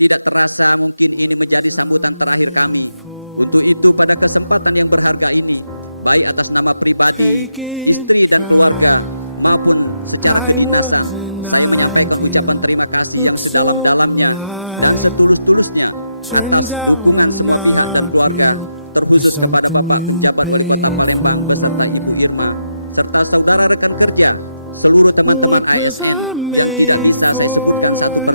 What was I made for? Taking pride, I wasn't ideal. Look so alive. Turns out I'm not real. Just something you paid for. What was I made for?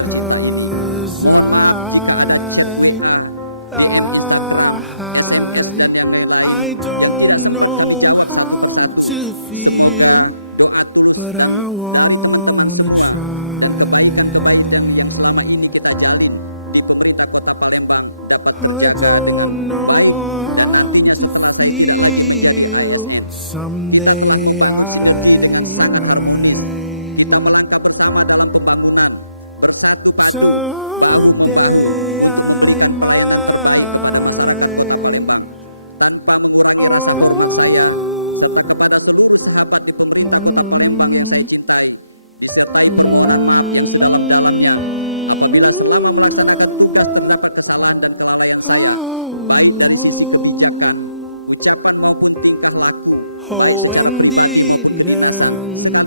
'Cause I don't know how to feel, but I wanna try. I don't know how to feel. Someday I might. Someday I might. Oh. Mm. Oh, when did it end?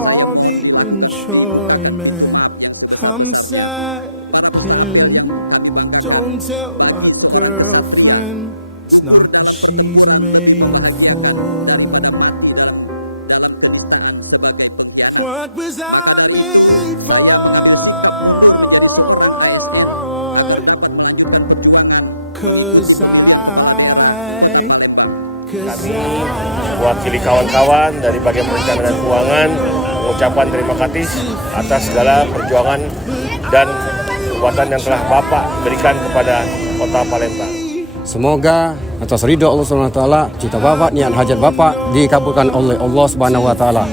All the enjoyment. I'm sad again. Don't tell my girlfriend. It's not what she's made for. What was I made for? Kami mewakili kawan-kawan dari bagian perencanaan dan keuangan mengucapkan terima kasih atas segala perjuangan dan kekuatan yang telah Bapak berikan kepada Kota Palembang. Semoga atas ridho Allah SWT, cita Bapak, niat hajat Bapak dikabulkan oleh Allah Subhanahu wa taala.